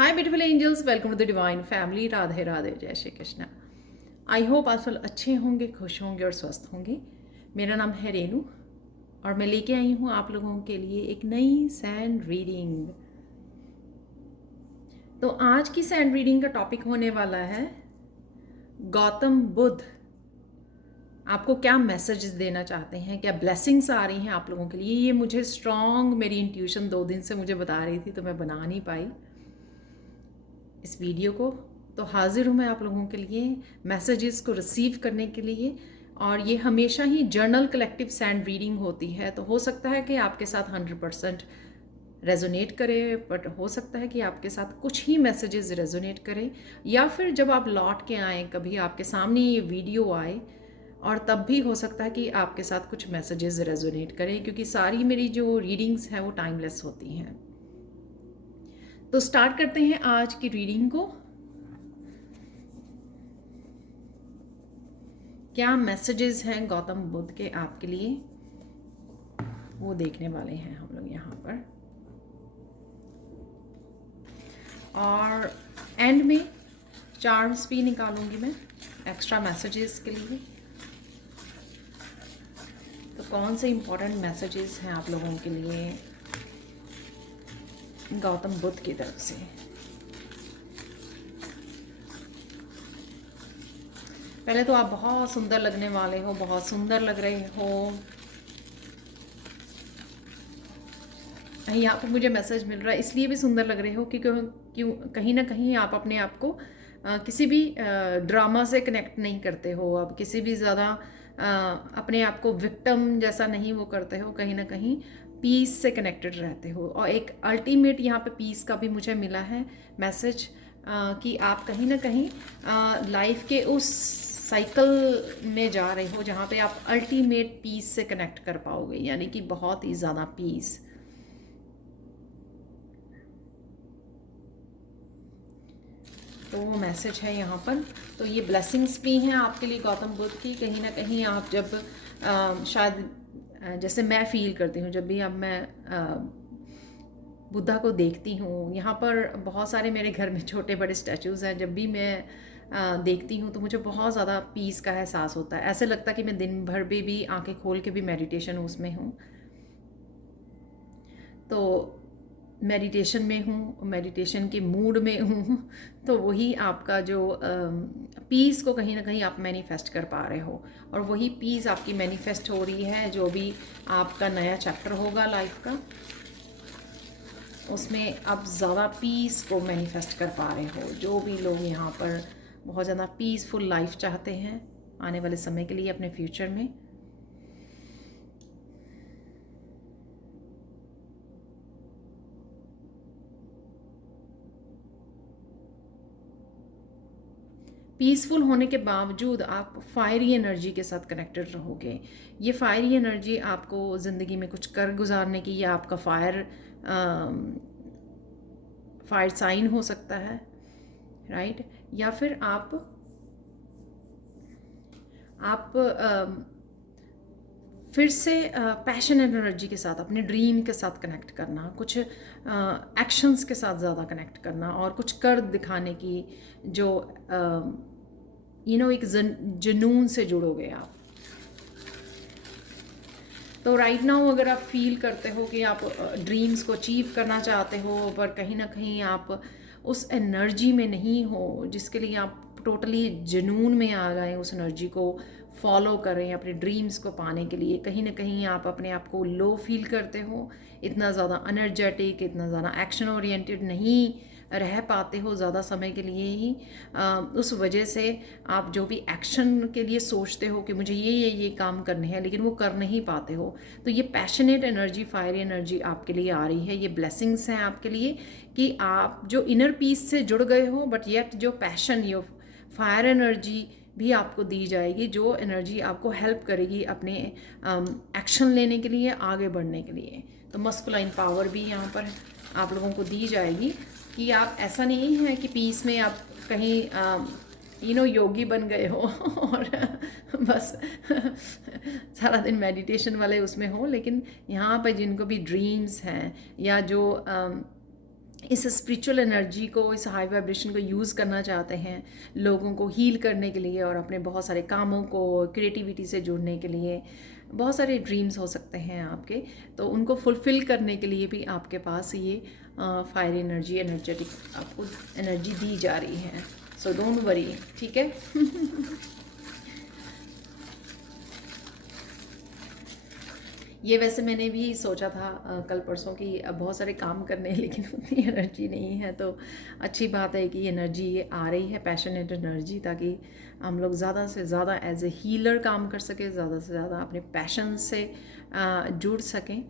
Hi beautiful angels, welcome to the divine family. Radhe Radhe, जय Shri Krishna. I hope आप सब अच्छे होंगे, खुश होंगे और स्वस्थ होंगे। मेरा नाम है रेनू और मैं लेके आई हूँ आप लोगों के लिए एक नई सैंड रीडिंग। तो आज की सैंड रीडिंग का टॉपिक होने वाला है गौतम बुद्ध आपको क्या मैसेजेस देना चाहते हैं, क्या ब्लेसिंग्स आ रही हैं आप लोगों के लिए। ये मुझे स्ट्रॉन्ग, मेरी इंट्यूशन 2 दिन से मुझे बता रही थी, तो मैं बना नहीं पाई इस वीडियो को। तो हाजिर हूँ मैं आप लोगों के लिए मैसेजेस को रिसीव करने के लिए। और ये हमेशा ही जर्नल कलेक्टिव सैंड रीडिंग होती है, तो हो सकता है कि आपके साथ 100% रेजोनेट करे, बट हो सकता है कि आपके साथ कुछ ही मैसेजेस रेजोनेट करें, या फिर जब आप लौट के आएँ, कभी आपके सामने ये वीडियो आए और तब भी हो सकता है कि आपके साथ कुछ मैसेजेस रेजोनेट करें, क्योंकि सारी मेरी जो रीडिंग्स हैं वो टाइमलेस होती हैं। तो स्टार्ट करते हैं आज की रीडिंग को। क्या मैसेजेस हैं गौतम बुद्ध के आपके लिए, वो देखने वाले हैं हम लोग यहाँ पर। और एंड में चार्म्स भी निकालूंगी मैं एक्स्ट्रा मैसेजेस के लिए। तो कौन से इम्पोर्टेंट मैसेजेस हैं आप लोगों के लिए गौतम बुद्ध की तरफ से। पहले तो आप बहुत सुंदर लगने वाले हो, बहुत सुंदर लग रहे हो। यहाँ पर मुझे मैसेज मिल रहा है, इसलिए भी सुंदर लग रहे हो क्योंकि क्यों कहीं ना कहीं आप अपने आप को किसी भी ड्रामा से कनेक्ट नहीं करते हो। अब किसी भी ज़्यादा अपने आप को विक्टिम जैसा नहीं वो करते हो, कहीं ना कहीं पीस से कनेक्टेड रहते हो। और एक अल्टीमेट यहाँ पे पीस का भी मुझे मिला है मैसेज कि आप कहीं ना कहीं लाइफ के उस साइकिल में जा रहे हो जहाँ पे आप अल्टीमेट पीस से कनेक्ट कर पाओगे, यानी कि बहुत ही ज़्यादा पीस। तो वो मैसेज है यहाँ पर। तो ये ब्लेसिंग्स भी हैं आपके लिए गौतम बुद्ध की। कहीं ना कहीं आप जब शायद जैसे मैं फील करती हूँ, जब भी अब मैं बुद्धा को देखती हूँ, यहाँ पर बहुत सारे मेरे घर में छोटे बड़े स्टैचूज़ हैं। जब भी मैं देखती हूँ तो मुझे बहुत ज़्यादा पीस का एहसास होता है। ऐसे लगता है कि मैं दिन भर भी आंखें खोल के भी मेडिटेशन उसमें हूँ। तो मेडिटेशन में हूँ, मेडिटेशन के मूड में हूँ। तो वही आपका जो पीस को कहीं ना कहीं आप मैनिफेस्ट कर पा रहे हो, और वही पीस आपकी मैनिफेस्ट हो रही है। जो भी आपका नया चैप्टर होगा लाइफ का, उसमें आप ज़्यादा पीस को मैनिफेस्ट कर पा रहे हो। जो भी लोग यहाँ पर बहुत ज़्यादा पीसफुल लाइफ चाहते हैं आने वाले समय के लिए अपने फ्यूचर में, पीसफुल होने के बावजूद आप फायरी एनर्जी के साथ कनेक्टेड रहोगे। ये फायरी एनर्जी आपको ज़िंदगी में कुछ कर गुजारने की, या आपका फायर साइन हो सकता है, राइट। या फिर आप फिर से पैशन एनर्जी के साथ अपने ड्रीम के साथ कनेक्ट करना, कुछ एक्शंस के साथ ज़्यादा कनेक्ट करना, और कुछ कर दिखाने की जो एक जुनून से जुड़ोगे आप। तो राइट नाउ अगर आप फील करते हो कि आप ड्रीम्स को अचीव करना चाहते हो, पर कहीं ना कहीं आप उस एनर्जी में नहीं हो जिसके लिए आप टोटली जुनून में आ जाएं, उस एनर्जी को फॉलो करें अपने ड्रीम्स को पाने के लिए, कहीं ना कहीं आप अपने आप को लो फील करते हो, इतना ज़्यादा एनर्जेटिक, इतना ज़्यादा एक्शन ओरिएंटेड नहीं रह पाते हो ज़्यादा समय के लिए ही। उस वजह से आप जो भी एक्शन के लिए सोचते हो कि मुझे ये काम करने हैं, लेकिन वो कर नहीं पाते हो। तो ये पैशनेट एनर्जी, फायरी एनर्जी आपके लिए आ रही है। ये ब्लेसिंग्स हैं आपके लिए कि आप जो इनर पीस से जुड़ गए हो, बट येट जो पैशन, ये फायर एनर्जी भी आपको दी जाएगी, जो एनर्जी आपको हेल्प करेगी अपने एक्शन लेने के लिए, आगे बढ़ने के लिए। तो मस्कुलाइन पावर भी यहाँ पर आप लोगों को दी जाएगी कि आप, ऐसा नहीं है कि पीस में आप कहीं योगी बन गए हो और बस सारा दिन मेडिटेशन वाले उसमें हो। लेकिन यहाँ पर जिनको भी ड्रीम्स हैं, या जो इस स्पिरिचुअल एनर्जी को, इस हाई वाइब्रेशन को यूज़ करना चाहते हैं लोगों को हील करने के लिए और अपने बहुत सारे कामों को क्रिएटिविटी से जुड़ने के लिए, बहुत सारे ड्रीम्स हो सकते हैं आपके, तो उनको फुलफ़िल करने के लिए भी आपके पास ये फायर एनर्जी, एनर्जेटिक आपको एनर्जी दी जा रही है। सो डोंट वरी, ठीक है। ये वैसे मैंने भी सोचा था कल परसों कि अब बहुत सारे काम करने हैं लेकिन उतनी एनर्जी नहीं है, तो अच्छी बात है कि एनर्जी आ रही है, पैशनेट एनर्जी, ताकि हम लोग ज़्यादा से ज़्यादा एज ए हीलर काम कर सकें, ज़्यादा से ज़्यादा अपने पैशन से जुड़ सकें।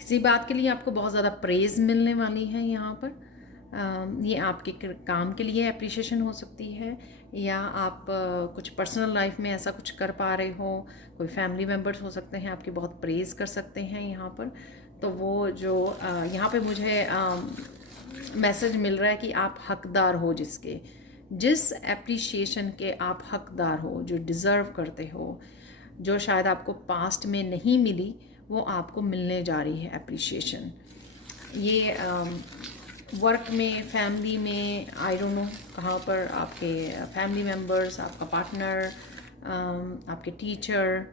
किसी बात के लिए आपको बहुत ज़्यादा प्रेज़ मिलने वाली है यहाँ पर। ये आपके काम के लिए अप्रिशिएशन हो सकती है, या आप कुछ पर्सनल लाइफ में ऐसा कुछ कर पा रहे हो, कोई फैमिली मेम्बर्स हो सकते हैं आपकी बहुत प्रेज़ कर सकते हैं यहाँ पर। तो वो जो यहाँ पे मुझे मैसेज मिल रहा है कि आप हकदार हो, जिस एप्रिशिएशन के आप हकदार हो, जो डिज़र्व करते हो, जो शायद आपको पास्ट में नहीं मिली, वो आपको मिलने जा रही है एप्रिशिएशन। ये वर्क में, फैमिली में, आई डोंट नो कहाँ पर आपके फैमिली मेम्बर्स, आपका पार्टनर, आपके टीचर,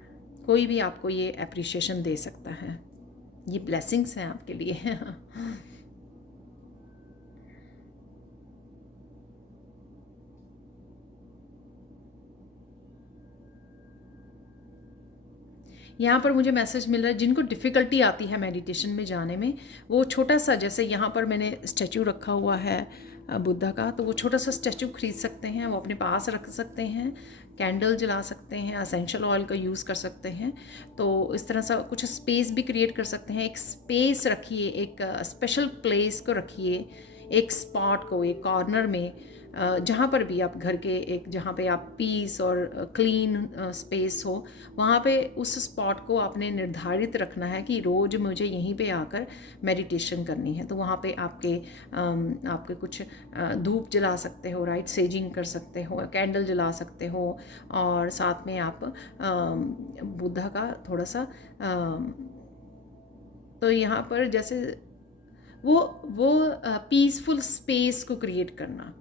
कोई भी आपको ये एप्रिशिएशन दे सकता है। ये ब्लेसिंग्स हैं आपके लिए। यहाँ पर मुझे मैसेज मिल रहा है जिनको डिफ़िकल्टी आती है मेडिटेशन में जाने में, वो छोटा सा, जैसे यहाँ पर मैंने स्टैचू रखा हुआ है बुद्धा का, तो वो छोटा सा स्टैचू खरीद सकते हैं, वो अपने पास रख सकते हैं, कैंडल जला सकते हैं, एसेंशियल ऑयल का यूज़ कर सकते हैं। तो इस तरह सा कुछ स्पेस भी क्रिएट कर सकते हैं। एक स्पेस रखिए, एक स्पेशल प्लेस को रखिए, एक स्पॉट को, एक कॉर्नर में, जहाँ पर भी आप घर के, एक जहाँ पे आप पीस और क्लीन स्पेस हो, वहाँ पे उस स्पॉट को आपने निर्धारित रखना है कि रोज़ मुझे यहीं पे आकर मेडिटेशन करनी है। तो वहाँ पे आपके कुछ धूप जला सकते हो, राइट, सेजिंग कर सकते हो, कैंडल जला सकते हो, और साथ में आप बुद्धा का थोड़ा सा तो यहाँ पर जैसे वो पीसफुल स्पेस को क्रिएट करना,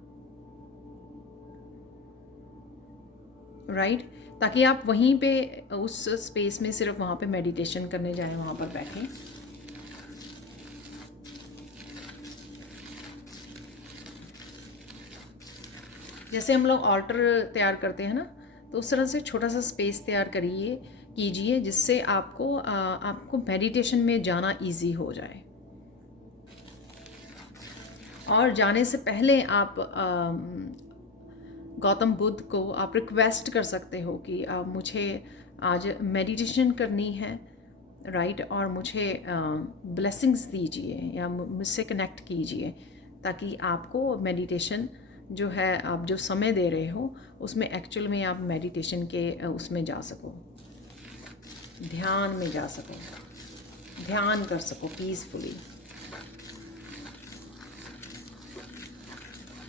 राइट, ताकि आप वहीं पे उस स्पेस में सिर्फ वहाँ पे मेडिटेशन करने जाएं, वहाँ पर बैठें। जैसे हम लोग ऑल्टर तैयार करते हैं ना, तो उस तरह से छोटा सा स्पेस तैयार कीजिए जिससे आपको मेडिटेशन में जाना इजी हो जाए। और जाने से पहले आप गौतम बुद्ध को आप रिक्वेस्ट कर सकते हो कि मुझे आज मेडिटेशन करनी है, राइट, और मुझे ब्लेसिंग्स दीजिए या मुझसे कनेक्ट कीजिए, ताकि आपको मेडिटेशन जो है, आप जो समय दे रहे हो उसमें एक्चुअल में आप मेडिटेशन के उसमें जा सको, ध्यान में जा सको, ध्यान कर सको पीसफुली,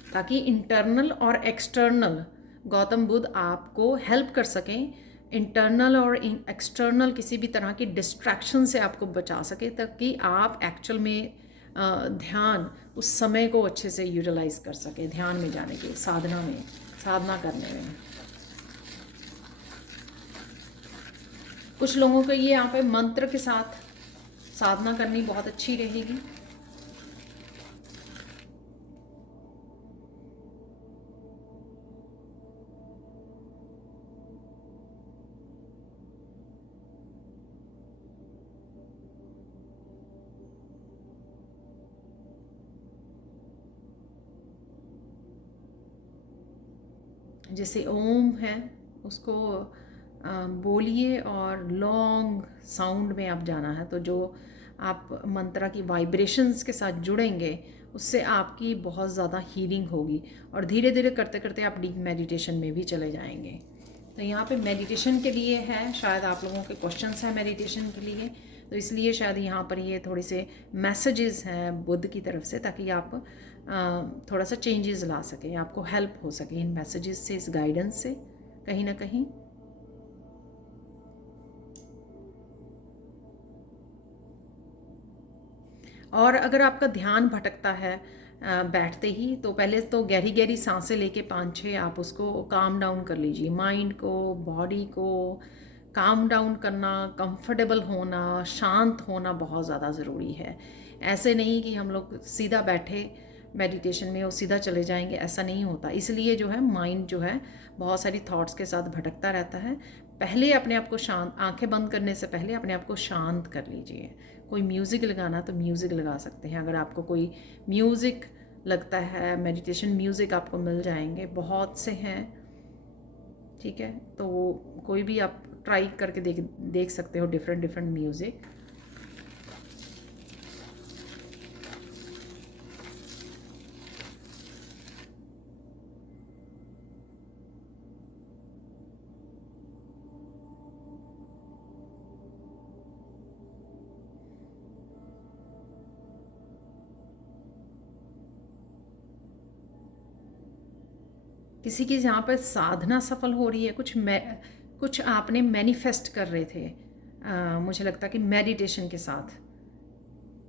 ताकि इंटरनल और एक्सटर्नल गौतम बुद्ध आपको हेल्प कर सकें, इंटरनल और एक्सटर्नल किसी भी तरह की डिस्ट्रैक्शन से आपको बचा सके, ताकि आप एक्चुअल में ध्यान उस समय को अच्छे से यूटिलाइज कर सके, ध्यान में जाने के, साधना करने में। कुछ लोगों को ये यहाँ पे मंत्र के साथ साधना करनी बहुत अच्छी रहेगी। जैसे ओम है, उसको बोलिए और लॉन्ग साउंड में आप जाना है, तो जो आप मंत्रा की वाइब्रेशंस के साथ जुड़ेंगे उससे आपकी बहुत ज़्यादा हीलिंग होगी, और धीरे धीरे करते करते आप डीप मेडिटेशन में भी चले जाएंगे। तो यहाँ पे मेडिटेशन के लिए है, शायद आप लोगों के क्वेश्चंस हैं मेडिटेशन के लिए, तो इसलिए शायद यहाँ पर ये थोड़े से मैसेजेस हैं बुद्ध की तरफ से, ताकि आप थोड़ा सा चेंजेस ला सकें, आपको हेल्प हो सके इन मैसेजेस से, इस गाइडेंस से कहीं ना कहीं। और अगर आपका ध्यान भटकता है बैठते ही, तो पहले तो गहरी गहरी सांसें लेके 5-6 आप उसको काम डाउन कर लीजिए। माइंड को, बॉडी को काम डाउन करना, कंफर्टेबल होना, शांत होना बहुत ज़्यादा ज़रूरी है। ऐसे नहीं कि हम लोग सीधा बैठे मेडिटेशन में और सीधा चले जाएंगे, ऐसा नहीं होता। इसलिए जो है माइंड जो है बहुत सारी थॉट्स के साथ भटकता रहता है। पहले अपने आप को शांत, आंखें बंद करने से पहले अपने आप को शांत कर लीजिए। कोई म्यूज़िक लगाना तो म्यूज़िक लगा सकते हैं, अगर आपको कोई म्यूज़िक लगता है, मेडिटेशन म्यूज़िक आपको मिल जाएंगे, बहुत से हैं, ठीक है। तो कोई भी आप ट्राई करके देख सकते हो, डिफरेंट डिफरेंट म्यूज़िक। किसी की जहाँ पर साधना सफल हो रही है, कुछ आपने मैनिफेस्ट कर रहे थे, मुझे लगता है कि मेडिटेशन के साथ,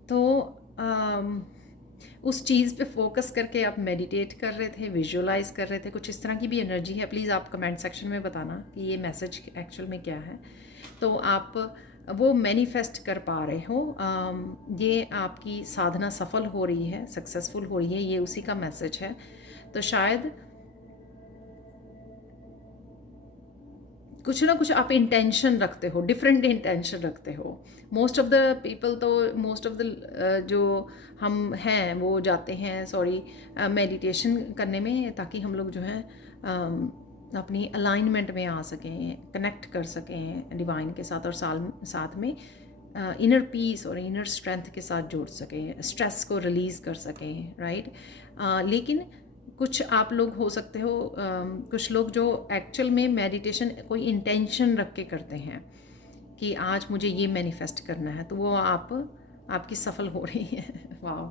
तो उस चीज़ पे फोकस करके आप मेडिटेट कर रहे थे, विजुअलाइज कर रहे थे, कुछ इस तरह की भी एनर्जी है। प्लीज़ आप कमेंट सेक्शन में बताना कि ये मैसेज एक्चुअल में क्या है। तो आप वो मैनिफेस्ट कर पा रहे हो, ये आपकी साधना सफल हो रही है, सक्सेसफुल हो रही है, ये उसी का मैसेज है। तो शायद कुछ ना कुछ आप इंटेंशन रखते हो, डिफरेंट इंटेंशन रखते हो। मोस्ट ऑफ द पीपल, तो मोस्ट ऑफ द जो हम हैं वो जाते हैं मेडिटेशन करने में, ताकि हम लोग जो है अपनी अलाइनमेंट में आ सकें, कनेक्ट कर सकें डिवाइन के साथ, और साथ में इनर पीस और इनर स्ट्रेंथ के साथ जोड़ सकें, स्ट्रेस को रिलीज़ कर सकें, राइट। लेकिन कुछ आप लोग हो सकते हो, कुछ लोग जो एक्चुअल में मेडिटेशन कोई इंटेंशन रख के करते हैं कि आज मुझे ये मैनिफेस्ट करना है, तो वो आपकी सफल हो रही है। वाह।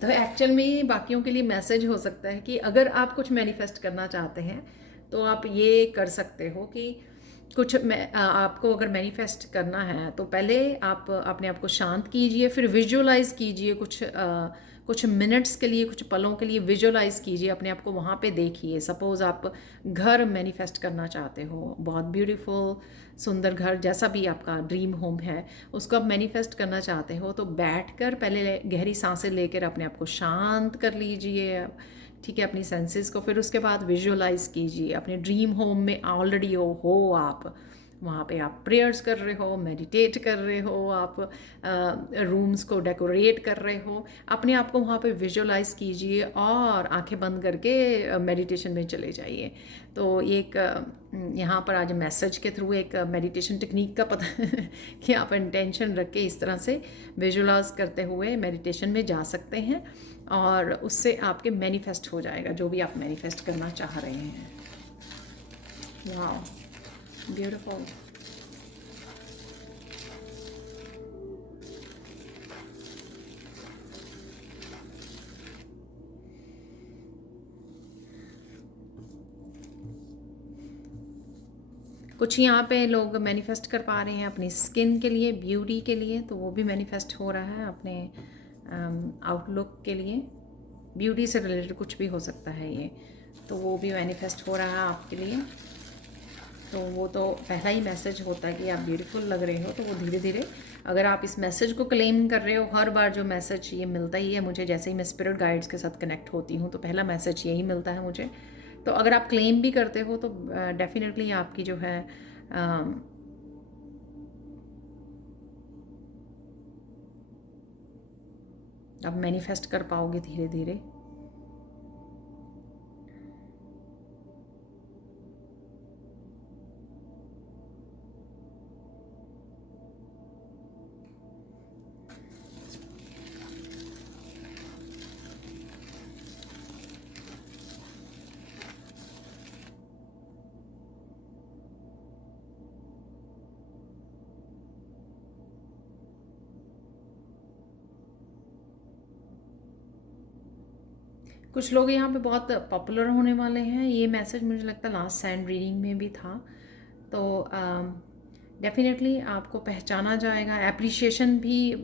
तो एक्चुअल में बाकियों के लिए मैसेज हो सकता है कि अगर आप कुछ मैनिफेस्ट करना चाहते हैं तो आप ये कर सकते हो कि आपको अगर मैनिफेस्ट करना है तो पहले आप अपने आप को शांत कीजिए, फिर विजुअलाइज कीजिए, कुछ मिनट्स के लिए, कुछ पलों के लिए विजुअलाइज कीजिए, अपने आप को वहाँ पे देखिए। सपोज़ आप घर मैनिफेस्ट करना चाहते हो, बहुत ब्यूटीफुल सुंदर घर, जैसा भी आपका ड्रीम होम है, उसको आप मैनिफेस्ट करना चाहते हो, तो बैठकर पहले गहरी सांसें लेकर अपने आप को शांत कर लीजिए, ठीक है, अपनी सेंसेस को। फिर उसके बाद विजुअलाइज कीजिए अपने ड्रीम होम में ऑलरेडी हो आप वहाँ पे, आप प्रेयर्स कर रहे हो, मेडिटेट कर रहे हो, आप रूम्स को डेकोरेट कर रहे हो, अपने आप को वहाँ पे विजुअलाइज कीजिए और आंखें बंद करके मेडिटेशन में चले जाइए। तो एक यहाँ पर आज मैसेज के थ्रू एक मेडिटेशन टेक्निक का पता कि आप इंटेंशन रख के इस तरह से विजुअलाइज करते हुए मेडिटेशन में जा सकते हैं, और उससे आपके मैनिफेस्ट हो जाएगा जो भी आप मैनिफेस्ट करना चाह रहे हैं। वाह, ब्यूटीफुल। कुछ यहाँ पे लोग मैनिफेस्ट कर पा रहे हैं अपनी स्किन के लिए, ब्यूटी के लिए, तो वो भी मैनिफेस्ट हो रहा है अपने आउटलुक के लिए। ब्यूटी से रिलेटेड कुछ भी हो सकता है ये, तो वो भी मैनिफेस्ट हो रहा है आपके लिए। तो वो तो पहला ही मैसेज होता है कि आप ब्यूटीफुल लग रहे हो, तो वो धीरे धीरे अगर आप इस मैसेज को क्लेम कर रहे हो, हर बार जो मैसेज ये मिलता ही है मुझे, जैसे ही मैं स्पिरिट गाइड्स के साथ कनेक्ट होती हूँ तो पहला मैसेज यही मिलता है मुझे। तो अगर आप क्लेम भी करते हो तो डेफिनेटली आपकी जो है आप मैनिफेस्ट कर पाओगे धीरे धीरे। कुछ लोग यहाँ पे बहुत पॉपुलर होने वाले हैं, ये मैसेज मुझे लगता है लास्ट सैंड रीडिंग में भी था। तो डेफिनेटली आपको पहचाना जाएगा। एप्रिशिएशन भी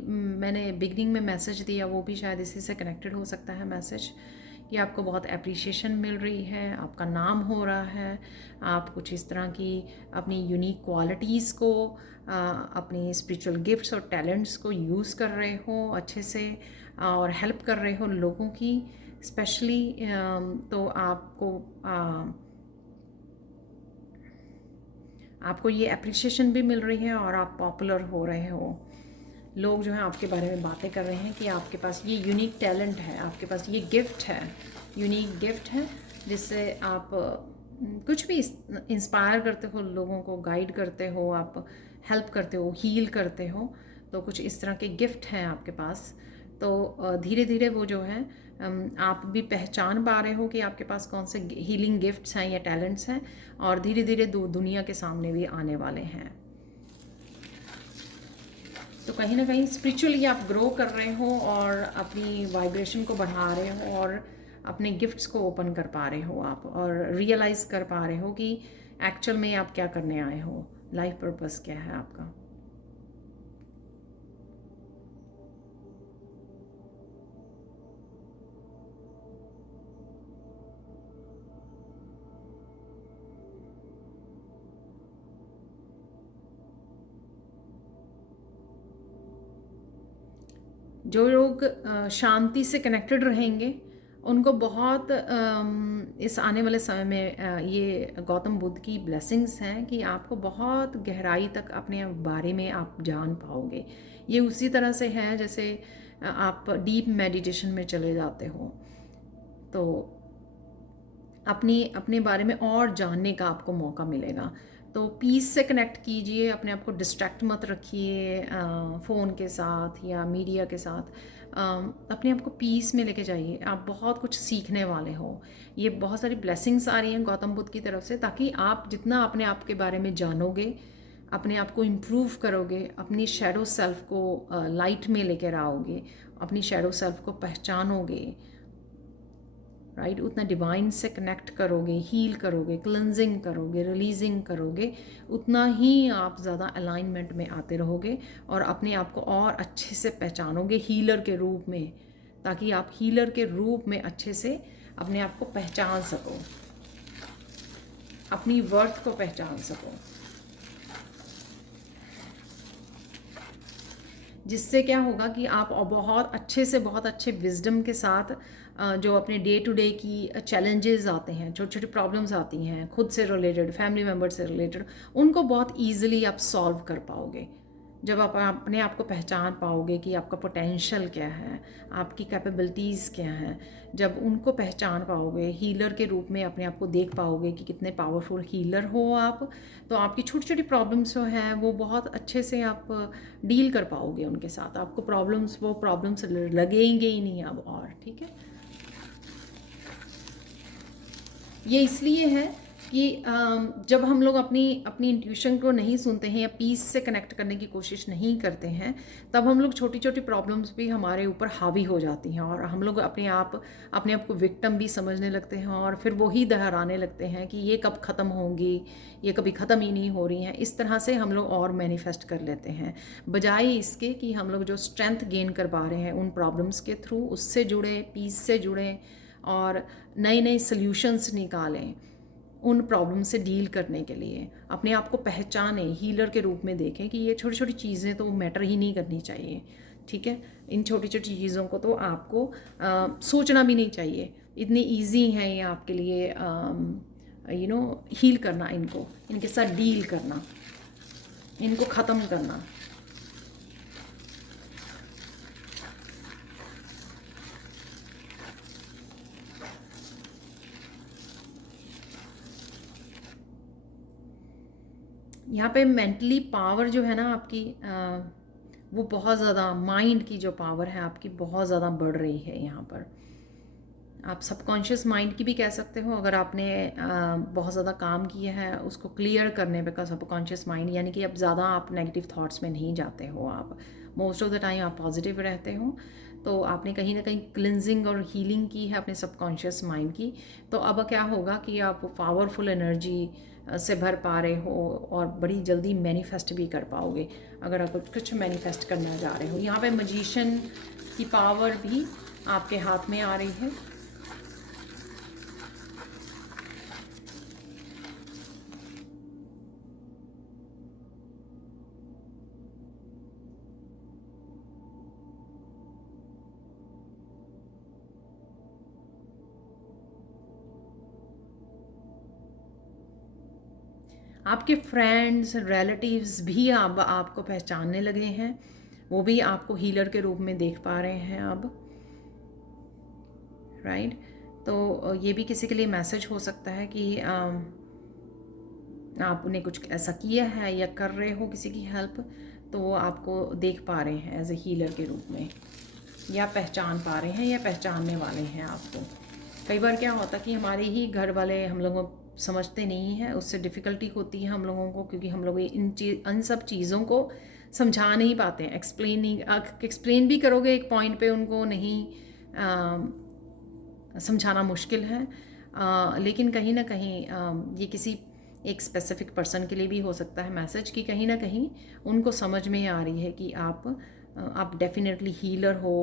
मैंने बिगनिंग में मैसेज दिया, वो भी शायद इसी से कनेक्टेड हो सकता है मैसेज, कि आपको बहुत एप्रिशिएशन मिल रही है, आपका नाम हो रहा है, आप कुछ इस तरह की अपनी यूनिक क्वालिटीज़ को, अपनी स्पिरिचुअल गिफ्ट्स और टैलेंट्स को यूज़ कर रहे हो अच्छे से, और हेल्प कर रहे हो लोगों की स्पेशली। तो आपको ये एप्रिशिएशन भी मिल रही है और आप पॉपुलर हो रहे हो। लोग जो हैं आपके बारे में बातें कर रहे हैं कि आपके पास ये यूनिक टैलेंट है, आपके पास ये गिफ्ट है, यूनिक गिफ्ट है, जिससे आप कुछ भी इंस्पायर करते हो, लोगों को गाइड करते हो, आप हेल्प करते हो, हील करते हो। तो कुछ इस तरह के गिफ्ट हैं आपके पास। तो धीरे धीरे वो जो है आप भी पहचान पा रहे हो कि आपके पास कौन से हीलिंग गिफ्ट्स हैं या टैलेंट्स हैं, और धीरे धीरे दुनिया के सामने भी आने वाले हैं। तो कहीं ना कहीं स्पिरिचुअली आप ग्रो कर रहे हो और अपनी वाइब्रेशन को बढ़ा रहे हो, और अपने गिफ्ट्स को ओपन कर पा रहे हो आप, और रियलाइज़ कर पा रहे हो कि एक्चुअल में आप क्या करने आए हो, लाइफ पर्पस क्या है आपका। जो लोग शांति से कनेक्टेड रहेंगे, उनको बहुत इस आने वाले समय में ये गौतम बुद्ध की ब्लेसिंग्स हैं कि आपको बहुत गहराई तक अपने बारे में आप जान पाओगे। ये उसी तरह से है जैसे आप डीप मेडिटेशन में चले जाते हो, तो अपने बारे में और जानने का आपको मौका मिलेगा। तो पीस से कनेक्ट कीजिए, अपने आप को डिस्ट्रैक्ट मत रखिए फ़ोन के साथ या मीडिया के साथ। अपने आप को पीस में लेके जाइए, आप बहुत कुछ सीखने वाले हो। ये बहुत सारी ब्लेसिंग्स आ रही हैं गौतम बुद्ध की तरफ से, ताकि आप जितना अपने आप के बारे में जानोगे, अपने आप को इम्प्रूव करोगे, अपनी शैडो सेल्फ को लाइट में लेकर आओगे, अपनी शैडो सेल्फ को पहचानोगे, राइट, उतना डिवाइन से कनेक्ट करोगे, हील करोगे, क्लेंजिंग करोगे, रिलीजिंग करोगे, उतना ही आप ज़्यादा अलाइनमेंट में आते रहोगे और अपने आप को और अच्छे से पहचानोगे हीलर के रूप में, ताकि आप हीलर के रूप में अच्छे से अपने आप को पहचान सको, अपनी वर्थ को पहचान सको। जिससे क्या होगा कि आप बहुत अच्छे से, बहुत अच्छे विजडम के साथ जो अपने डे टू डे की चैलेंजेस आते हैं, छोटी छोटी प्रॉब्लम्स आती हैं खुद से रिलेटेड, फैमिली मेम्बर से रिलेटेड, उनको बहुत ईजिली आप सॉल्व कर पाओगे। जब आप अपने आप को पहचान पाओगे कि आपका पोटेंशियल क्या है, आपकी कैपेबिलिटीज़ क्या हैं, जब उनको पहचान पाओगे, हीलर के रूप में अपने आप को देख पाओगे कि कितने पावरफुल हीलर हो आप, तो आपकी छोटी छोटी प्रॉब्लम्स जो हैं वो बहुत अच्छे से आप डील कर पाओगे उनके साथ। आपको वो प्रॉब्लम्स लगेंगे ही नहीं अब और, ठीक है। ये इसलिए है कि जब हम लोग अपनी अपनी इंट्यूशन को नहीं सुनते हैं या पीस से कनेक्ट करने की कोशिश नहीं करते हैं, तब हम लोग छोटी छोटी प्रॉब्लम्स भी हमारे ऊपर हावी हो जाती हैं, और हम लोग अपने आप को विक्टिम भी समझने लगते हैं, और फिर वही दोहराने लगते हैं कि ये कब ख़त्म होंगी, ये कभी ख़त्म ही नहीं हो रही हैं। इस तरह से हम लोग और मैनिफेस्ट कर लेते हैं, बजाय इसके कि हम लोग जो स्ट्रेंथ गेन कर पा रहे हैं उन प्रॉब्लम्स के थ्रू, उससे जुड़े, पीस से जुड़ें और नए नए सल्यूशंस निकालें उन प्रॉब्लम से डील करने के लिए। अपने आप को पहचानें, हीलर के रूप में देखें कि ये छोटी छोटी चीज़ें तो मैटर ही नहीं करनी चाहिए, ठीक है। इन छोटी छोटी चीज़ों को तो आपको सोचना भी नहीं चाहिए, इतनी ईजी है ये आपके लिए हील करना, इनके साथ डील करना, इनको ख़त्म करना। यहाँ पे मेंटली पावर जो है ना आपकी, वो बहुत ज़्यादा, माइंड की जो पावर है आपकी बहुत ज़्यादा बढ़ रही है यहाँ पर। आप सबकॉन्शियस माइंड की भी कह सकते हो, अगर आपने बहुत ज़्यादा काम किया है उसको क्लियर करने पे का सबकॉन्शियस माइंड, यानी कि अब ज़्यादा आप नेगेटिव थॉट्स में नहीं जाते हो, आप मोस्ट ऑफ द टाइम आप पॉजिटिव रहते हो, तो आपने कहीं ना कहीं क्लिनजिंग और हीलिंग की है अपने सबकॉन्शियस माइंड की। तो अब क्या होगा कि आप पावरफुल एनर्जी से भर पा रहे हो और बड़ी जल्दी मैनिफेस्ट भी कर पाओगे अगर आप कुछ मैनिफेस्ट करना चाह रहे हो। यहाँ पे मैजिशियन की पावर भी आपके हाथ में आ रही है। आपके फ्रेंड्स रिलेटिव्स भी अब आपको पहचानने लगे हैं, वो भी आपको हीलर के रूप में देख पा रहे हैं अब, राइट। तो ये भी किसी के लिए मैसेज हो सकता है कि आपने कुछ ऐसा किया है या कर रहे हो किसी की हेल्प, तो वो आपको देख पा रहे हैं एज ए हीलर के रूप में, या पहचान पा रहे हैं या पहचानने वाले हैं आपको। कई बार क्या होता है कि हमारे ही घर वाले हम लोगों को समझते नहीं हैं, उससे डिफ़िकल्टी होती है हम लोगों को, क्योंकि हम लोग इन सब चीज़ों को समझा नहीं पाते हैं, एक्सप्लेन भी करोगे एक पॉइंट पे उनको नहीं समझाना मुश्किल है। लेकिन कहीं ना कहीं ये किसी एक स्पेसिफिक पर्सन के लिए भी हो सकता है मैसेज, कि कहीं ना कहीं उनको समझ में आ रही है कि आप डेफिनेटली हीलर हो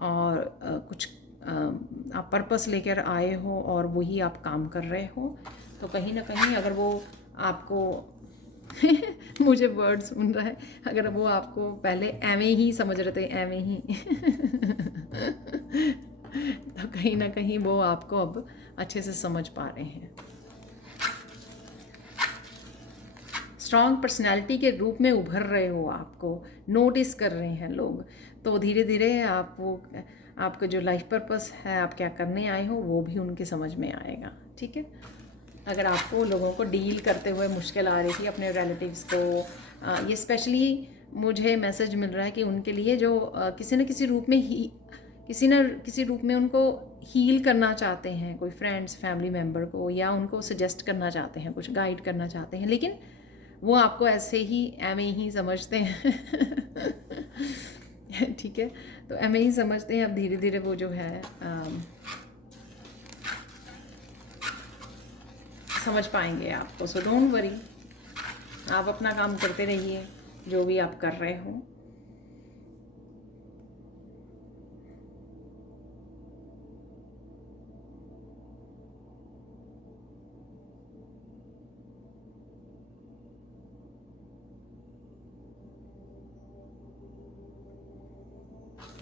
और कुछ आप पर्पस लेकर आए हो और वही आप काम कर रहे हो। तो कहीं ना कहीं अगर वो आपको मुझे वर्ड सुन रहा है, अगर वो आपको पहले एवें ही समझ रहे थे, एवें ही तो कहीं ना कहीं वो आपको अब अच्छे से समझ पा रहे हैं। स्ट्रॉन्ग पर्सनैलिटी के रूप में उभर रहे हो, आपको नोटिस कर रहे हैं लोग। तो धीरे धीरे आपका जो लाइफ पर्पस है, आप क्या करने आए हो, वो भी उनके समझ में आएगा, ठीक है। अगर आपको लोगों को डील करते हुए मुश्किल आ रही थी, अपने रिलेटिव्स को, ये स्पेशली मुझे मैसेज मिल रहा है कि उनके लिए जो किसी न किसी रूप में किसी न किसी रूप में उनको हील करना चाहते हैं, कोई फ्रेंड्स फैमिली मेम्बर को, या उनको सजेस्ट करना चाहते हैं, कुछ गाइड करना चाहते हैं, लेकिन वो आपको ऐसे ही एवें ही समझते हैं ठीक है, तो एवें ही समझते हैं। अब धीरे धीरे वो जो है समझ पाएंगे आपको। सो डोंट वरी, आप अपना काम करते रहिए जो भी आप कर रहे हो।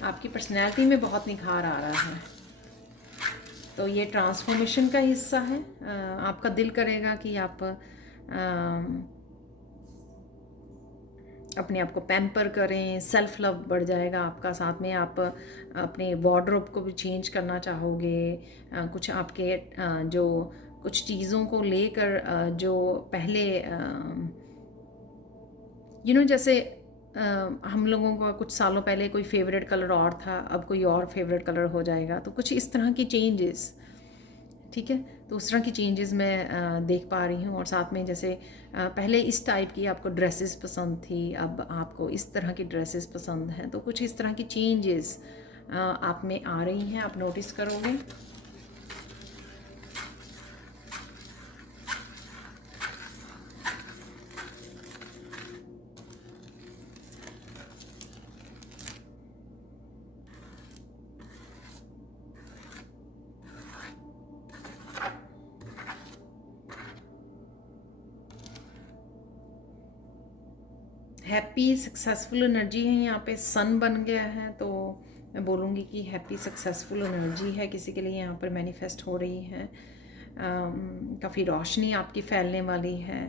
आपकी पर्सनैलिटी में बहुत निखार आ रहा है, तो ये ट्रांसफॉर्मेशन का हिस्सा है। आपका दिल करेगा कि आप अपने आप को पैम्पर करें, सेल्फ लव बढ़ जाएगा आपका। साथ में आप अपने वार्डरोब को भी चेंज करना चाहोगे, कुछ आपके जो कुछ चीज़ों को लेकर जो पहले जैसे हम लोगों का कुछ सालों पहले कोई फेवरेट कलर और था, अब कोई और फेवरेट कलर हो जाएगा, तो कुछ इस तरह की चेंजेस, ठीक है। तो उस तरह की चेंजेस मैं देख पा रही हूँ। और साथ में जैसे पहले इस टाइप की आपको ड्रेसेस पसंद थी, अब आपको इस तरह की ड्रेसेस पसंद हैं, तो कुछ इस तरह की चेंजेस आप में आ रही हैं, आप नोटिस करोगे। हैप्पी सक्सेसफुल एनर्जी है यहाँ पे, सन बन गया है, तो मैं बोलूँगी कि हैप्पी सक्सेसफुल एनर्जी है किसी के लिए यहाँ पर मैनिफेस्ट हो रही है। काफ़ी रोशनी आपकी फैलने वाली है,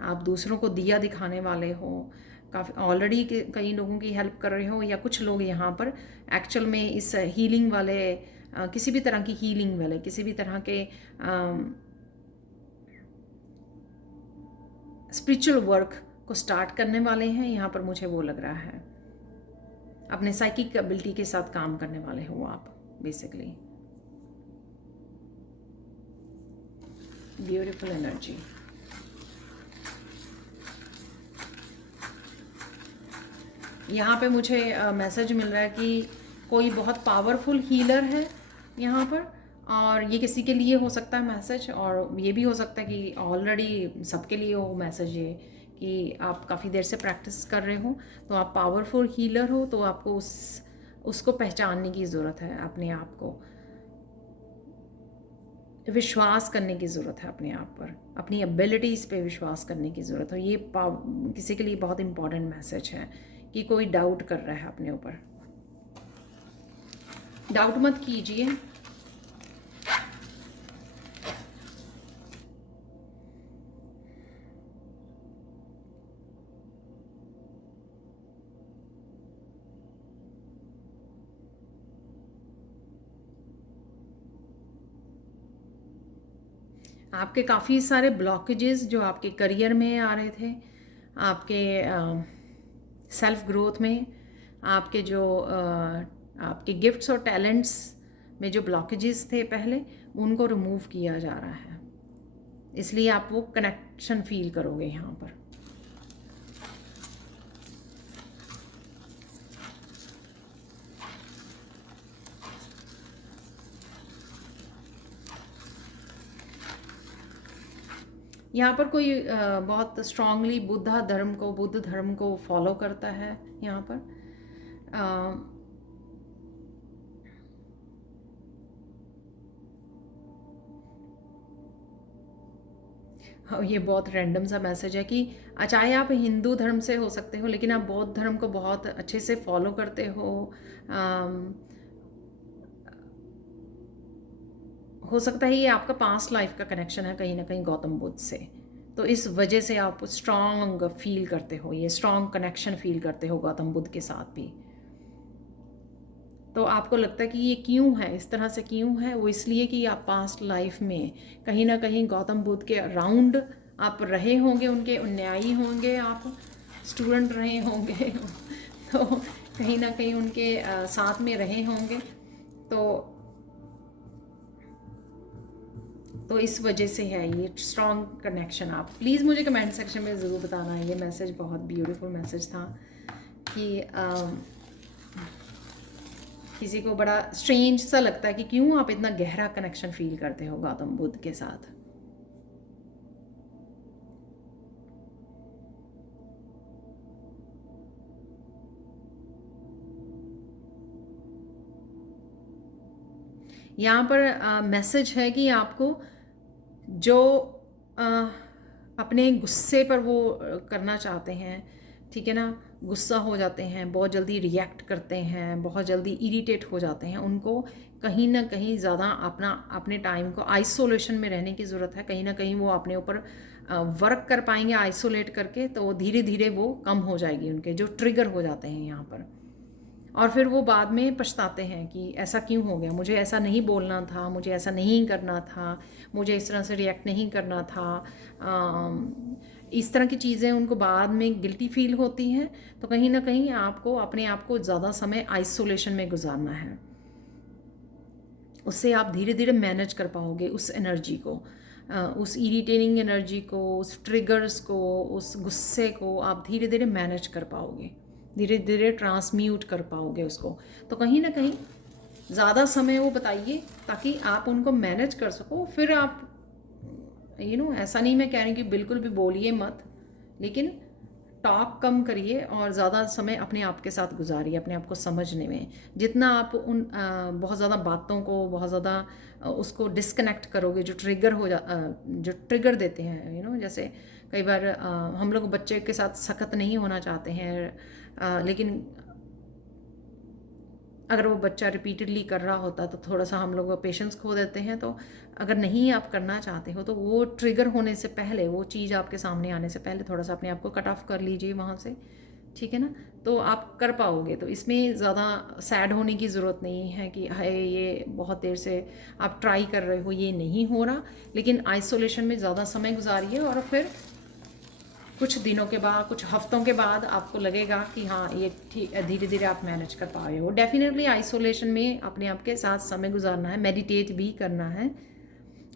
आप दूसरों को दिया दिखाने वाले हो, काफ़ी ऑलरेडी कई लोगों की हेल्प कर रहे हो, या कुछ लोग यहाँ पर एक्चुअल में इस हीलिंग वाले किसी भी तरह की हीलिंग वाले, किसी भी तरह के स्पिरिचुअल वर्क को स्टार्ट करने वाले हैं। यहाँ पर मुझे वो लग रहा है, अपने साइकिक एबिलिटी के साथ काम करने वाले हो आप बेसिकली। Beautiful energy. यहाँ पे मुझे मैसेज मिल रहा है कि कोई बहुत पावरफुल हीलर है यहाँ पर, और ये किसी के लिए हो सकता है मैसेज, और ये भी हो सकता है कि ऑलरेडी सबके लिए हो मैसेज ये, कि आप काफ़ी देर से प्रैक्टिस कर रहे हो, तो आप पावरफुल हीलर हो, तो आपको उसको पहचानने की ज़रूरत है, अपने आप को विश्वास करने की ज़रूरत है, अपने आप पर, अपनी एबिलिटीज़ पे विश्वास करने की ज़रूरत है। ये किसी के लिए बहुत इम्पॉर्टेंट मैसेज है कि कोई डाउट कर रहा है अपने ऊपर। डाउट मत कीजिए। आपके काफ़ी सारे ब्लॉकेजेस जो आपके करियर में आ रहे थे, आपके सेल्फ ग्रोथ में, आपके जो आपके गिफ्ट्स और टैलेंट्स में जो ब्लॉकेजेस थे पहले, उनको रिमूव किया जा रहा है। इसलिए आप वो कनेक्शन फील करोगे यहाँ पर। यहाँ पर कोई बहुत स्ट्रांगली बुद्ध धर्म को फॉलो करता है यहाँ पर। ये बहुत रैंडम सा मैसेज है कि चाहे आप हिंदू धर्म से हो सकते हो, लेकिन आप बौद्ध धर्म को बहुत अच्छे से फॉलो करते हो सकता है ये आपका पास्ट लाइफ का कनेक्शन है कहीं ना कहीं गौतम बुद्ध से, तो इस वजह से आप स्ट्रांग फील करते हो, ये स्ट्रांग कनेक्शन फील करते हो गौतम बुद्ध के साथ भी। तो आपको लगता है कि ये क्यों है, इस तरह से क्यों है, वो इसलिए कि आप पास्ट लाइफ में कहीं ना कहीं गौतम बुद्ध के अराउंड आप रहे होंगे, उनके अनुयायी होंगे, आप स्टूडेंट रहे होंगे तो कहीं ना कहीं उनके साथ में रहे होंगे, तो इस वजह से है ये स्ट्रॉन्ग कनेक्शन। आप प्लीज़ मुझे कमेंट सेक्शन में ज़रूर बताना। ये मैसेज बहुत ब्यूटीफुल मैसेज था कि किसी को बड़ा स्ट्रेंज सा लगता है कि क्यों आप इतना गहरा कनेक्शन फील करते हो गौतम बुद्ध के साथ। यहाँ पर मैसेज है कि आपको जो अपने गुस्से पर वो करना चाहते हैं, ठीक है ना, गुस्सा हो जाते हैं, बहुत जल्दी रिएक्ट करते हैं, बहुत जल्दी इरिटेट हो जाते हैं, उनको कहीं ना कहीं ज़्यादा अपने टाइम को आइसोलेशन में रहने की ज़रूरत है। कहीं ना कहीं वो अपने ऊपर वर्क कर पाएंगे आइसोलेट करके, तो धीरे धीरे वो कम हो जाएगी उनके जो ट्रिगर हो जाते हैं यहाँ पर, और फिर वो बाद में पछताते हैं कि ऐसा क्यों हो गया, मुझे ऐसा नहीं बोलना था, मुझे ऐसा नहीं करना था, मुझे इस तरह से रिएक्ट नहीं करना था। इस तरह की चीज़ें उनको बाद में गिल्टी फील होती हैं। तो कहीं ना कहीं आपको अपने आप को ज़्यादा समय आइसोलेशन में गुजारना है, उससे आप धीरे धीरे मैनेज कर पाओगे उस एनर्जी को, उस इरिटेटिंग एनर्जी को, उस ट्रिगर्स को, उस गुस्से को आप धीरे धीरे मैनेज कर पाओगे, धीरे धीरे ट्रांसम्यूट कर पाओगे उसको। तो कहीं ना कहीं ज़्यादा समय वो बताइए ताकि आप उनको मैनेज कर सको। फिर आप ऐसा नहीं मैं कह रही कि बिल्कुल भी बोलिए मत, लेकिन टॉक कम करिए और ज़्यादा समय अपने आप के साथ गुजारिए, अपने आप को समझने में। जितना आप उन बहुत ज़्यादा बातों को, बहुत ज़्यादा उसको डिस्कनेक्ट करोगे जो ट्रिगर देते हैं, जैसे कई बार हम लोग बच्चे के साथ सख्त नहीं होना चाहते हैं, लेकिन अगर वो बच्चा रिपीटेडली कर रहा होता तो थोड़ा सा हम लोग पेशेंस खो देते हैं। तो अगर नहीं आप करना चाहते हो तो वो ट्रिगर होने से पहले, वो चीज़ आपके सामने आने से पहले थोड़ा सा अपने आप को कट ऑफ कर लीजिए वहाँ से, ठीक है ना, तो आप कर पाओगे। तो इसमें ज़्यादा सैड होने की ज़रूरत नहीं है कि हाय ये बहुत देर से आप ट्राई कर रहे हो, ये नहीं हो रहा। लेकिन आइसोलेशन में ज़्यादा समय गुजारिए और फिर कुछ दिनों के बाद, कुछ हफ्तों के बाद आपको लगेगा कि हाँ ये ठीक, धीरे धीरे आप मैनेज कर पा रहे हो। डेफिनेटली आइसोलेशन में अपने आप के साथ समय गुजारना है, मेडिटेट भी करना है,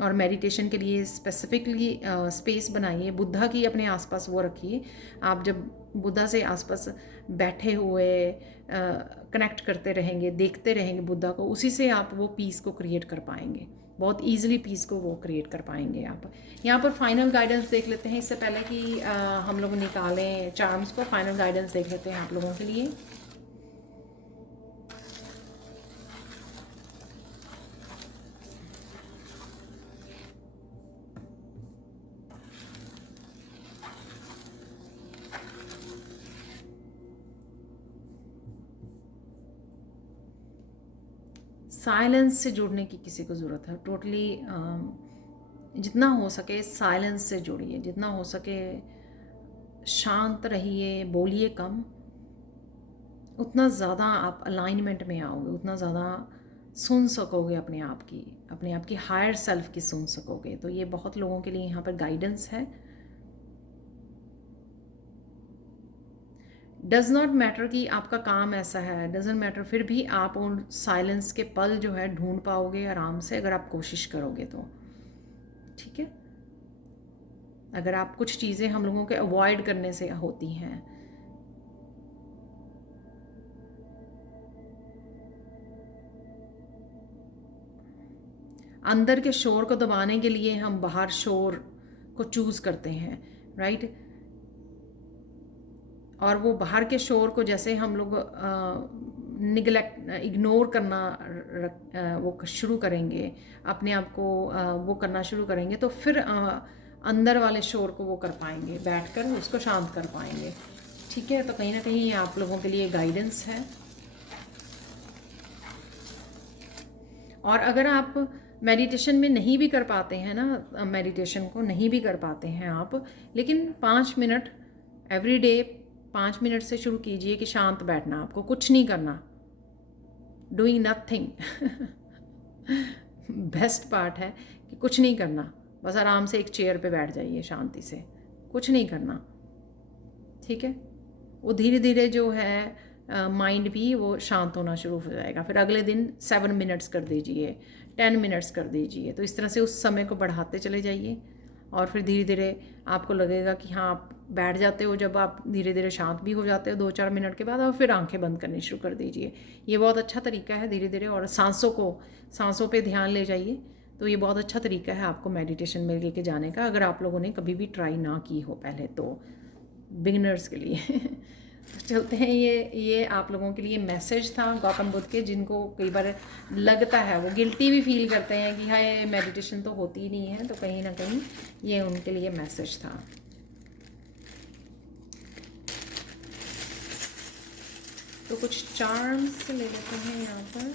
और मेडिटेशन के लिए स्पेसिफिकली स्पेस बनाइए, बुद्धा की अपने आसपास वो रखिए। आप जब बुद्धा से आसपास बैठे हुए कनेक्ट करते रहेंगे, देखते रहेंगे बुद्धा को, उसी से आप वो पीस को क्रिएट कर पाएंगे, बहुत ईजिली पीस को वो क्रिएट कर पाएंगे आप। यहाँ पर फाइनल गाइडेंस देख लेते हैं, इससे पहले कि हम लोग निकालें चार्म्स को, फाइनल गाइडेंस देख लेते हैं आप लोगों के लिए। साइलेंस से जुड़ने की किसी को ज़रूरत है, टोटली जितना हो सके साइलेंस से जुड़िए, जितना हो सके शांत रहिए, बोलिए कम, उतना ज़्यादा आप अलाइनमेंट में आओगे, उतना ज़्यादा सुन सकोगे अपने आप की हायर सेल्फ की सुन सकोगे। तो ये बहुत लोगों के लिए यहाँ पर गाइडेंस है। डज़ नॉट मैटर कि आपका काम ऐसा है, डजेंट मैटर, फिर भी आप उन साइलेंस के पल जो है ढूंढ पाओगे आराम से, अगर आप कोशिश करोगे तो। ठीक है, अगर आप कुछ चीज़ें हम लोगों के अवॉइड करने से होती हैं, अंदर के शोर को दबाने के लिए हम बाहर शोर को चूज़ करते हैं, राइट। और वो बाहर के शोर को जैसे हम लोग निगलेक्ट, इग्नोर करना वो शुरू करेंगे, अपने आप को वो करना शुरू करेंगे, तो फिर अंदर वाले शोर को वो कर पाएंगे, बैठकर उसको शांत कर पाएंगे। ठीक है, तो कहीं ना कहीं ये आप लोगों के लिए गाइडेंस है। और अगर आप मेडिटेशन में नहीं भी कर पाते हैं ना, मेडिटेशन को नहीं भी कर पाते हैं आप, लेकिन 5 मिनट एवरी डे 5 मिनट से शुरू कीजिए कि शांत बैठना, आपको कुछ नहीं करना, डूइंग नथिंग। बेस्ट पार्ट है कि कुछ नहीं करना, बस आराम से एक चेयर पे बैठ जाइए शांति से, कुछ नहीं करना। ठीक है, वो धीरे धीरे जो है माइंड भी वो शांत होना शुरू हो जाएगा। फिर अगले दिन 7 मिनट्स कर दीजिए, 10 मिनट्स कर दीजिए, तो इस तरह से उस समय को बढ़ाते चले जाइए। और फिर धीरे धीरे आपको लगेगा कि हाँ आप बैठ जाते हो, जब आप धीरे धीरे शांत भी हो जाते हो 2-4 मिनट के बाद, और फिर आंखें बंद करनी शुरू कर दीजिए। ये बहुत अच्छा तरीका है धीरे धीरे। और सांसों पे ध्यान ले जाइए, तो ये बहुत अच्छा तरीका है आपको मेडिटेशन में लेके जाने का, अगर आप लोगों ने कभी भी ट्राई ना की हो पहले, तो बिगिनर्स के लिए। चलते हैं, ये आप लोगों के लिए मैसेज था गौतम बुद्ध के, जिनको कई बार लगता है, वो गिल्टी भी फील करते हैं कि हाँ ये मेडिटेशन तो होती ही नहीं है, तो कहीं ना कहीं ये उनके लिए मैसेज था। तो कुछ चार्म्स ले लेते हैं यहाँ पर।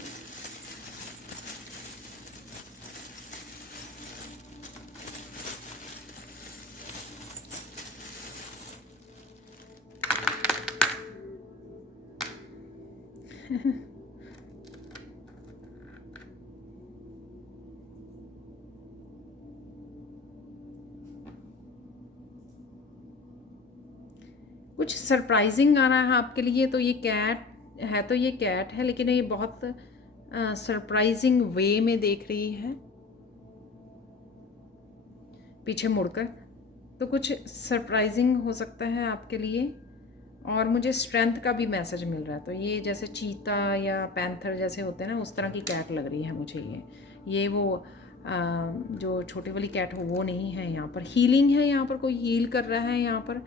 कुछ सरप्राइजिंग गाना है आपके लिए। तो ये कैट है, तो ये कैट है, लेकिन ये बहुत सरप्राइजिंग वे में देख रही है पीछे मुड़कर, तो कुछ सरप्राइजिंग हो सकता है आपके लिए। और मुझे स्ट्रेंथ का भी मैसेज मिल रहा है, तो ये जैसे चीता या पैंथर जैसे होते हैं ना, उस तरह की कैट लग रही है मुझे ये वो जो छोटी वाली कैट हो वो नहीं है। यहाँ पर हीलिंग है, यहाँ पर कोई हील कर रहा है, यहाँ पर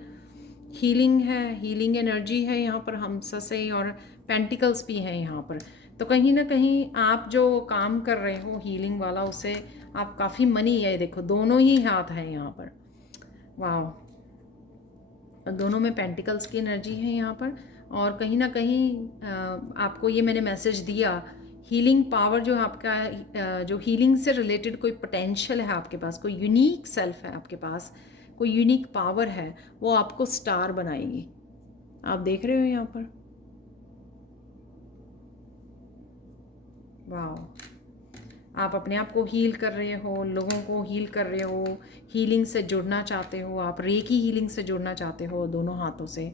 हीलिंग है, हीलिंग एनर्जी है यहाँ पर, हमससे और पेंटिकल्स भी हैं यहाँ पर। तो कहीं ना कहीं आप जो काम कर रहे हो हीलिंग वाला, उससे आप काफ़ी मनी है, देखो दोनों ही हाथ हैं यहाँ पर, वाह, दोनों में पेंटिकल्स की एनर्जी है यहाँ पर। और कहीं ना कहीं आपको ये मैंने मैसेज दिया, हीलिंग पावर जो आपका, जो हीलिंग से रिलेटेड कोई पोटेंशियल है आपके पास, कोई यूनिक सेल्फ है आपके पास, कोई यूनिक पावर है, वो आपको स्टार बनाएगी। आप देख रहे हो यहाँ पर, वाह, आप अपने आप को हील कर रहे हो, लोगों को हील कर रहे हो, हीलिंग से जुड़ना चाहते हो, आप रेकी हीलिंग से जुड़ना चाहते हो दोनों हाथों से,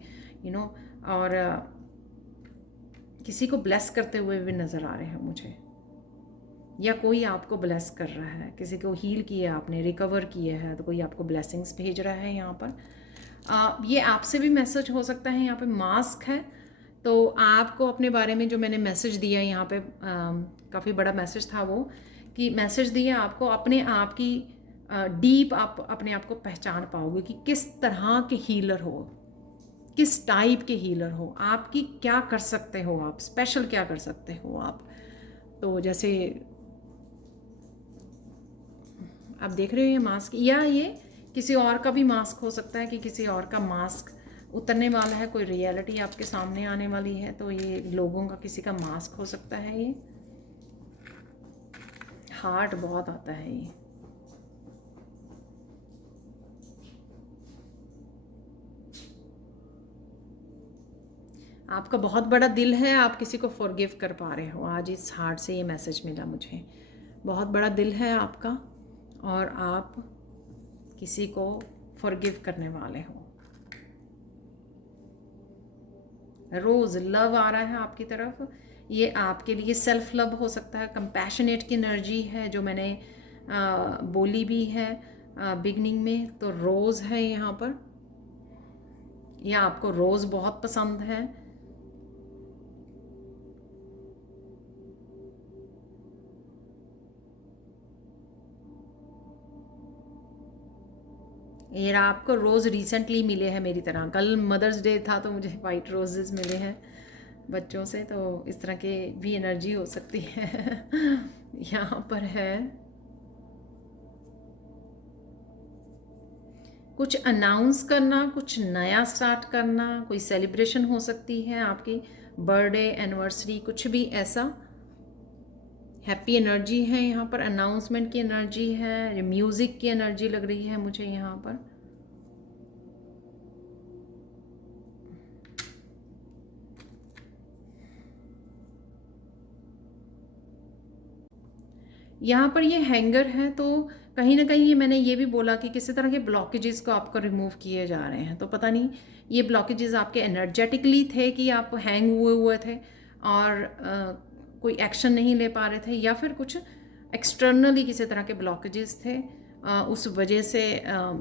और किसी को ब्लेस करते हुए भी नज़र आ रहे हैं मुझे, या कोई आपको ब्लेस कर रहा है, किसी को हील किया आपने, रिकवर किया है, तो कोई आपको ब्लेसिंग्स भेज रहा है यहाँ पर। ये आपसे भी मैसेज हो सकता है। यहाँ पे मास्क है, तो आपको अपने बारे में जो मैंने मैसेज दिया यहाँ पे, काफ़ी बड़ा मैसेज था वो, कि मैसेज दिया आपको अपने आप की डीप, आप अपने आप को पहचान पाओगे कि किस तरह के हीलर हो, किस टाइप के हीलर हो, आपकी क्या कर सकते हो, आप स्पेशल क्या कर सकते हो आप। तो जैसे आप देख रहे हो ये मास्क, या ये किसी और का भी मास्क हो सकता है कि किसी और का मास्क उतरने वाला है, कोई रियलिटी आपके सामने आने वाली है, तो ये लोगों का किसी का मास्क हो सकता है। ये हार्ट बहुत आता है ये। आपका बहुत बड़ा दिल है, आप किसी को फॉरगिव कर पा रहे हो। आज इस हार्ट से ये मैसेज मिला मुझे, बहुत बड़ा दिल है आपका और आप किसी को फॉरगिव करने वाले हो। रोज़ लव आ रहा है आपकी तरफ, ये आपके लिए सेल्फ लव हो सकता है, कंपैशनेट की एनर्जी है जो मैंने बोली भी है बिगनिंग में। तो रोज़ है यहाँ पर, या आपको रोज़ बहुत पसंद है। ये आपको रोज़ रिसेंटली मिले हैं मेरी तरह, कल मदर्स डे था तो मुझे वाइट रोजेस मिले हैं बच्चों से, तो इस तरह के भी एनर्जी हो सकती है। यहाँ पर है कुछ अनाउंस करना, कुछ नया स्टार्ट करना, कोई सेलिब्रेशन हो सकती है आपकी, बर्थडे, एनिवर्सरी, कुछ भी ऐसा। हैप्पी एनर्जी है यहाँ पर, अनाउंसमेंट की एनर्जी है, म्यूज़िक की एनर्जी लग रही है मुझे यहाँ पर। यहाँ पर ये हैंगर है, तो कहीं ना कहीं ये मैंने ये भी बोला कि किसी तरह के ब्लॉकेजेस को आपको रिमूव किए जा रहे हैं। तो पता नहीं ये ब्लॉकेजेस आपके एनर्जेटिकली थे कि आप हैंग हुए हुए थे और कोई एक्शन नहीं ले पा रहे थे, या फिर कुछ एक्सटर्नली किसी तरह के ब्लॉकेजेस थे, उस वजह से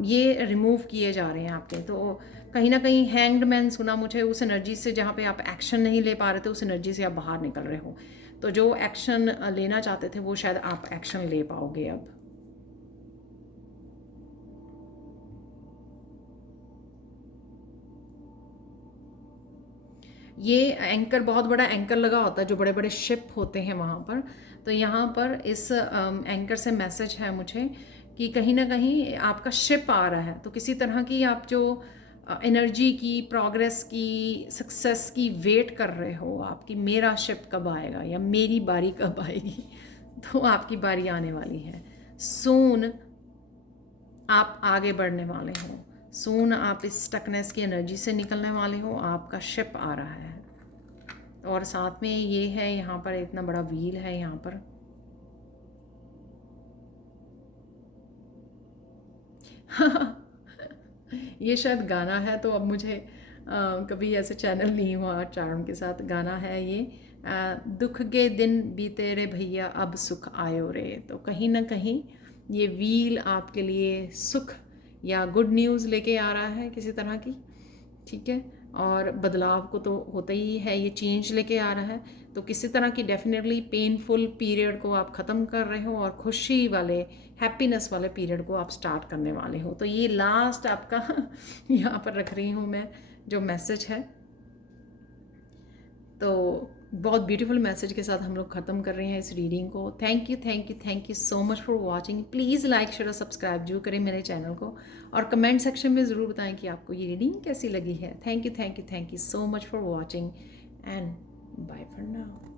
ये रिमूव किए जा रहे हैं आपके। तो कहीं ना कहीं हैंग्ड मैन सुना मुझे, उस एनर्जी से जहाँ पे आप एक्शन नहीं ले पा रहे थे, उस एनर्जी से आप बाहर निकल रहे हो। तो जो एक्शन लेना चाहते थे वो शायद आप एक्शन ले पाओगे अब। ये एंकर, बहुत बड़ा एंकर लगा होता है जो बड़े बड़े शिप होते हैं वहाँ पर। तो यहाँ पर इस एंकर से मैसेज है मुझे कि कहीं ना कहीं आपका शिप आ रहा है, तो किसी तरह की आप जो एनर्जी की, प्रोग्रेस की, सक्सेस की वेट कर रहे हो आपकी, मेरा शिप कब आएगा या मेरी बारी कब आएगी। तो आपकी बारी आने वाली है सून, आप आगे बढ़ने वाले हो सून, आप इस स्टकनेस की एनर्जी से निकलने वाले हो, आपका शिप आ रहा है। और साथ में ये है यहाँ पर इतना बड़ा व्हील है यहाँ पर। ये शायद गाना है, तो अब मुझे कभी ऐसे चैनल नहीं हुआ चार्म के साथ, गाना है ये, दुख के दिन बीते रे भैया अब सुख आयो रे। तो कहीं ना कहीं ये व्हील आपके लिए सुख या गुड न्यूज़ लेके आ रहा है किसी तरह की, ठीक है। और बदलाव को तो होता ही है, ये चेंज लेके आ रहा है। तो किसी तरह की डेफिनेटली पेनफुल पीरियड को आप ख़त्म कर रहे हो और खुशी वाले, हैप्पीनेस वाले पीरियड को आप स्टार्ट करने वाले हो। तो ये लास्ट आपका यहाँ पर रख रही हूँ मैं जो मैसेज है। तो बहुत ब्यूटीफुल मैसेज के साथ हम लोग ख़त्म कर रहे हैं इस रीडिंग को। Thank you, thank you, thank you so much for watching. Please like, share और सब्सक्राइब जरूर करें मेरे चैनल को, और कमेंट सेक्शन में ज़रूर बताएं कि आपको ये रीडिंग कैसी लगी है। Thank you, thank you, thank you so much for watching and bye for now.